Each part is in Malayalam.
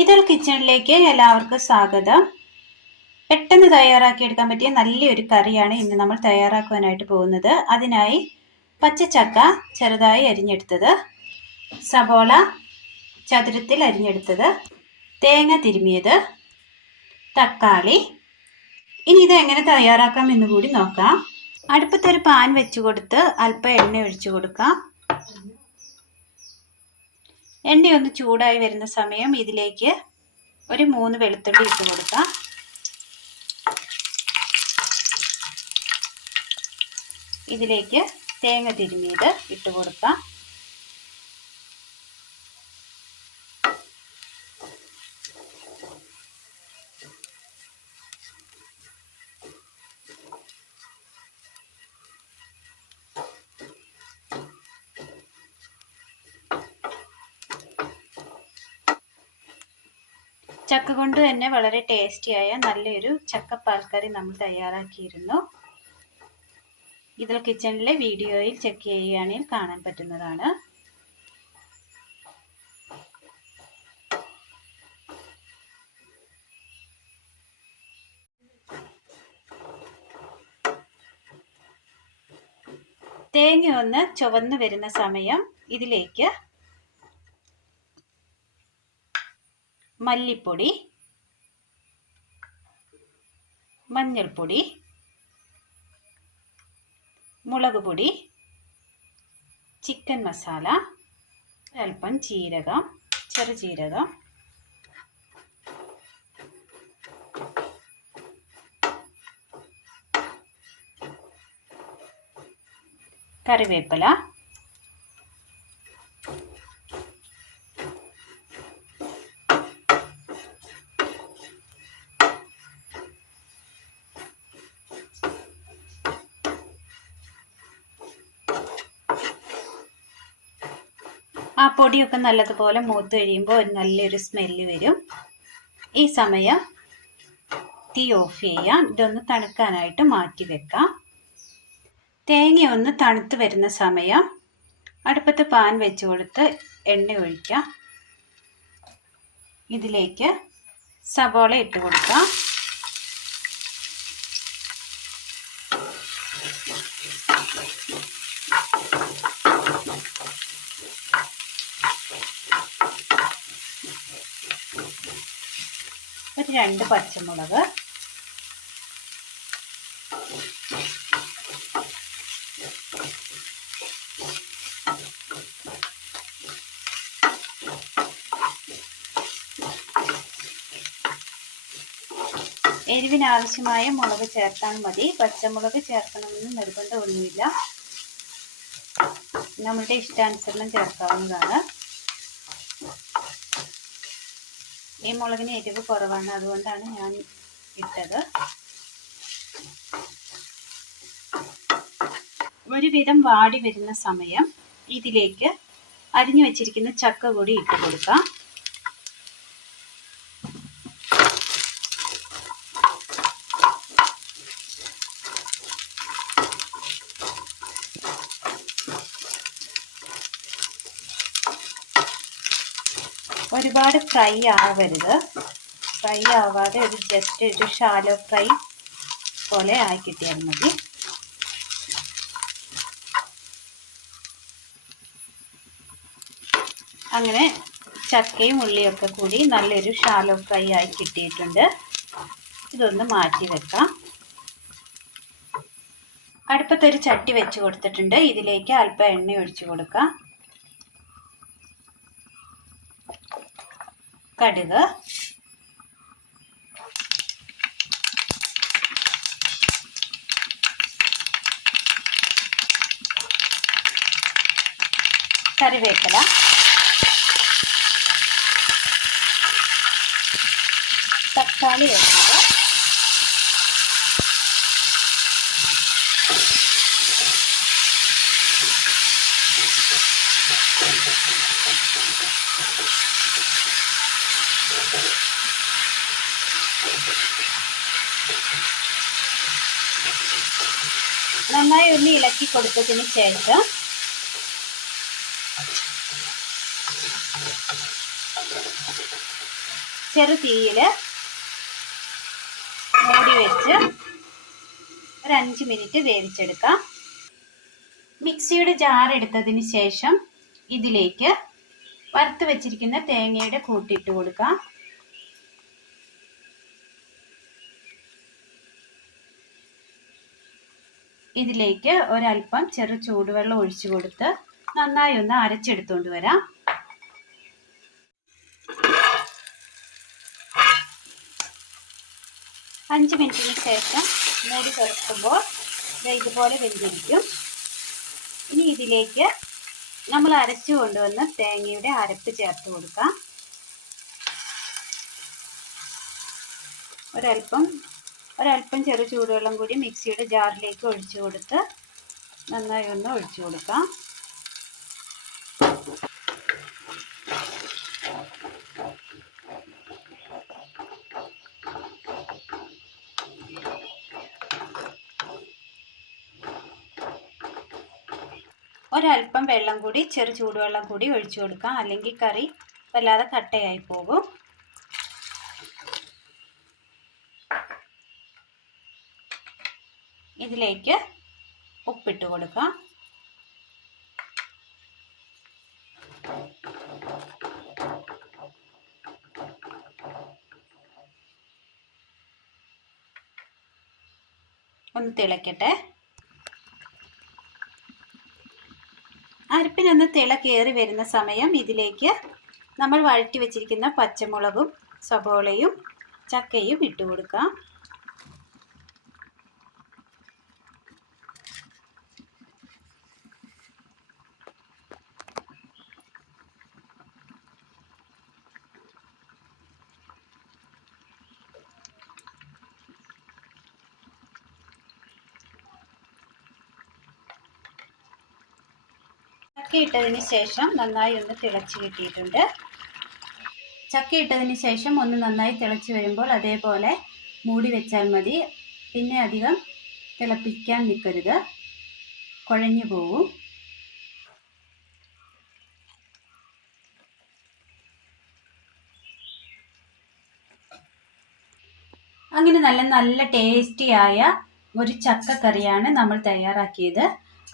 ഇതൾ കിച്ചണിലേക്ക് എല്ലാവർക്കും സ്വാഗതം. പെട്ടെന്ന് തയ്യാറാക്കിയെടുക്കാൻ പറ്റിയ നല്ലൊരു കറിയാണ് ഇന്ന് നമ്മൾ തയ്യാറാക്കുവാനായിട്ട് പോകുന്നത്. അതിനായി പച്ചച്ചക്ക ചെറുതായി അരിഞ്ഞെടുത്തത്, സബോള ചതുരത്തിൽ അരിഞ്ഞെടുത്തത്, തേങ്ങ തിരുമിയത്, തക്കാളി. ഇനി ഇത് എങ്ങനെ തയ്യാറാക്കാം എന്ന് കൂടി നോക്കാം. അടുപ്പത്തൊരു പാൻ വെച്ച് കൊടുത്ത് അല്പം എണ്ണ ഒഴിച്ചു കൊടുക്കാം. എണ്ണയൊന്ന് ചൂടായി വരുന്ന സമയം ഇതിലേക്ക് ഒരു 3 വെളുത്തുള്ളി ഇട്ട് കൊടുക്കാം. ഇതിലേക്ക് തേങ്ങ തിരുമിയത് ഇട്ട് കൊടുക്കാം. ചക്ക കൊണ്ട് തന്നെ വളരെ ടേസ്റ്റിയായ നല്ലൊരു ചക്കപ്പാൽക്കറി നമ്മൾ തയ്യാറാക്കിയിരുന്നു. ഇതിൽ കിച്ചണിലെ വീഡിയോയിൽ ചെക്ക് ചെയ്യുകയാണെങ്കിൽ കാണാൻ പറ്റുന്നതാണ്. തേങ്ങ ഒന്ന് ചുവന്ന് വരുന്ന സമയം ഇതിലേക്ക് മല്ലിപ്പൊടി, മഞ്ഞൾപ്പൊടി, മുളക് പൊടി, ചിക്കൻ മസാല, അല്പം ജീരകം, ചെറുജീരകം, കറിവേപ്പില, ആ പൊടിയൊക്കെ നല്ലതുപോലെ മൂത്ത് കഴിയുമ്പോൾ ഒരു നല്ലൊരു സ്മെല്ല് വരും. ഈ സമയം തീ ഓഫ് ചെയ്യാം. ഇതൊന്ന് തണുക്കാനായിട്ട് മാറ്റി വെക്കാം. തേങ്ങ ഒന്ന് തണുത്ത് വരുന്ന സമയം അടുപ്പത്ത് പാൻ വെച്ച് കൊടുത്ത് എണ്ണ ഒഴിക്കാം. ഇതിലേക്ക് സവോള ഇട്ട് കൊടുക്കാം. ഒരു 2 പച്ചമുളക്, എരിവിനാവശ്യമായ മുളക് ചേർത്താൽ മതി. പച്ചമുളക് ചേർക്കണമെന്ന് നിർബന്ധമൊന്നുമില്ല, നമ്മുടെ ഇഷ്ടാനുസരണം ചേർക്കാവുന്നതാണ്. ഈ മുളകിന് എരിവ് കുറവാണ്, അതുകൊണ്ടാണ് ഞാൻ ഇട്ടത്. ഒരുവിധം വാടി വരുന്ന സമയം ഇതിലേക്ക് അരിഞ്ഞു വെച്ചിരിക്കുന്ന ചക്ക കൂടി ഇട്ട് കൊടുക്കാം. ഒരുപാട് ഫ്രൈ ആവരുത്. ഫ്രൈ ആവാതെ ജസ്റ്റ് ഒരു ഷാലോ ഫ്രൈ പോലെ ആയി കിട്ടിയാൽ മതി. അങ്ങനെ ചക്കയും ഉള്ളിയൊക്കെ കൂടി നല്ലൊരു ഷാലോ ഫ്രൈ ആയി കിട്ടിയിട്ടുണ്ട്. ഇതൊന്ന് മാറ്റി വെക്കാം. അടുപ്പത്തൊരു ചട്ടി വെച്ച് കൊടുത്തിട്ടുണ്ട്. ഇതിലേക്ക് അല്പം എണ്ണ ഒഴിച്ചു കൊടുക്കാം. കടുക്, കറിവേപ്പില, തക്കാളി വെക്കുക, നന്നായി ഒന്ന് ഇളക്കി കൊടുത്തതിന് ശേഷം ചെറു തീയിൽ മൂടി വെച്ച് ഒരു 5 മിനിറ്റ് വേവിച്ചെടുക്കാം. മിക്സിയുടെ ജാർ എടുത്തതിന് ശേഷം ഇതിലേക്ക് വറുത്ത് വെച്ചിരിക്കുന്ന തേങ്ങയുടെ കൂട്ടിട്ട് കൊടുക്കാം. ഇതിലേക്ക് ഒരല്പം ചെറു ചൂടുവെള്ളം ഒഴിച്ചു കൊടുത്ത് നന്നായി ഒന്ന് അരച്ചെടുത്തുകൊണ്ട് വരാം. അഞ്ച് മിനിറ്റിന് ശേഷം മൂടി തുറക്കുമ്പോൾ ഇതുപോലെ വെന്തിരിക്കും. ഇനി ഇതിലേക്ക് നമ്മൾ അരച്ചു കൊണ്ടുവന്ന് തേങ്ങയുടെ അരപ്പ് ചേർത്ത് കൊടുക്കാം. ഒരല്പം ചെറു ചൂടുവെള്ളം കൂടി മിക്സിയുടെ ജാറിലേക്ക് ഒഴിച്ചു കൊടുത്ത് നന്നായി ഒന്ന് ഒഴിച്ചു കൊടുക്കാം. ഒരല്പം വെള്ളം കൂടി ചെറു ചൂടുവെള്ളം കൂടി ഒഴിച്ചു കൊടുക്കാം, അല്ലെങ്കിൽ കറി വല്ലാതെ കട്ടയായി പോകും. ഇതിലേക്ക് ഉപ്പിട്ട് കൊടുക്കാം. ഒന്ന് തിളക്കട്ടെ. അരപ്പിനൊന്ന് തിള കയറി വരുന്ന സമയം ഇതിലേക്ക് നമ്മൾ വഴറ്റി വെച്ചിരിക്കുന്ന പച്ചമുളകും സബോളയും ചക്കയും ഇട്ട് കൊടുക്കാം. ചക്ക ഇട്ടതിന് ശേഷം നന്നായി ഒന്ന് തിളച്ച് കിട്ടിയിട്ടുണ്ട്. ചക്ക ഇട്ടതിന് ശേഷം ഒന്ന് നന്നായി തിളച്ച് വരുമ്പോൾ അതേപോലെ മൂടി വെച്ചാൽ മതി. പിന്നെ അധികം തിളപ്പിക്കാൻ നിൽക്കരുത്, കുഴഞ്ഞു പോവും. അങ്ങനെ നല്ല ടേസ്റ്റിയായ ഒരു ചക്കക്കറിയാണ് നമ്മൾ തയ്യാറാക്കിയത്.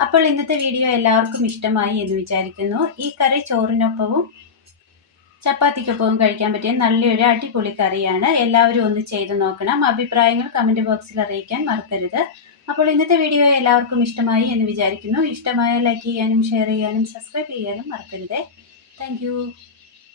അപ്പോൾ ഇന്നത്തെ വീഡിയോ എല്ലാവർക്കും ഇഷ്ടമായി എന്ന് വിചാരിക്കുന്നു. ഈ കറി ചോറിനൊപ്പവും ചപ്പാത്തിക്കൊപ്പവും കഴിക്കാൻ പറ്റിയ നല്ലൊരു അടിപൊളി കറിയാണ്. എല്ലാവരും ഒന്ന് ചെയ്ത് നോക്കണം. അഭിപ്രായങ്ങൾ കമൻറ്റ് ബോക്സിൽ അറിയിക്കാൻ മറക്കരുത്. അപ്പോൾ ഇന്നത്തെ വീഡിയോ എല്ലാവർക്കും ഇഷ്ടമായി എന്ന് വിചാരിക്കുന്നു. ഇഷ്ടമായ ലൈക്ക് ചെയ്യാനും ഷെയർ ചെയ്യാനും സബ്സ്ക്രൈബ് ചെയ്യാനും മറക്കരുത്. താങ്ക്